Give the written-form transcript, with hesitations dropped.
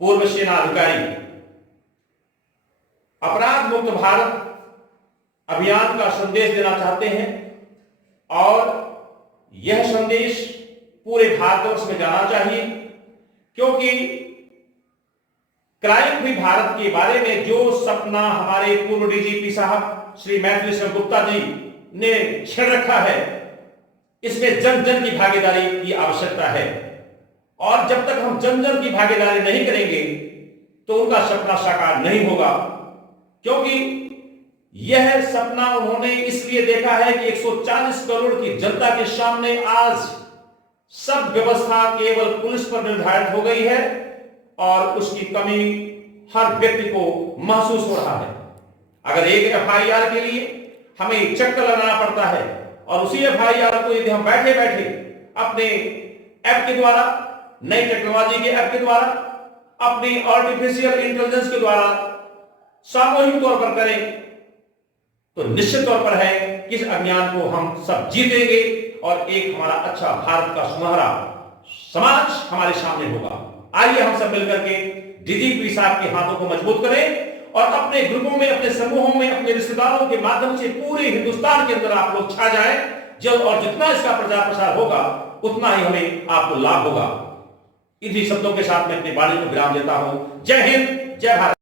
पूर्व सेना अधिकारी अपराध मुक्त भारत अभियान का संदेश देना चाहते हैं और यह संदेश पूरे भारतवर्ष में जाना चाहिए, क्योंकि क्राइम फ्री भारत के बारे में जो सपना हमारे पूर्व डीजीपी साहब श्री मैथिली शरण गुप्ता जी ने छेड़ रखा है, इसमें जन जन की भागीदारी की आवश्यकता है। और जब तक हम जन जन की भागीदारी नहीं करेंगे तो उनका सपना साकार नहीं होगा, क्योंकि यह सपना उन्होंने इसलिए देखा है कि 140 करोड़ की जनता के सामने आज सब व्यवस्था केवल पुलिस पर निर्धारित हो गई है और उसकी कमी हर व्यक्ति को महसूस हो रहा है। अगर एक एफआईआर के लिए हमें चक्कर लगाना पड़ता है और उसी एफआईआर को यदि हम बैठे बैठे अपने ऐप के द्वारा, नई टेक्नोलॉजी के ऐप के द्वारा, अपनी आर्टिफिशियल इंटेलिजेंस के द्वारा सामूहिक तौर पर करें तो निश्चित तौर पर है कि इस अभियान को हम सब जीतेंगे और एक हमारा अच्छा भारत का सुनहरा समाज हमारे सामने होगा। आइए हम सब मिलकर के डीजीपी साहब के हाथों को मजबूत करें और अपने ग्रुपों में, अपने समूहों में, अपने रिश्तेदारों के माध्यम से पूरे हिंदुस्तान के अंदर आप लोग छा जाएं। जब और जितना इसका प्रचार प्रसार होगा उतना ही हमें आपको लाभ होगा। इन्हीं शब्दों के साथ मैं अपनी वाणी को विराम देता हूं। जय हिंद, जय भारत।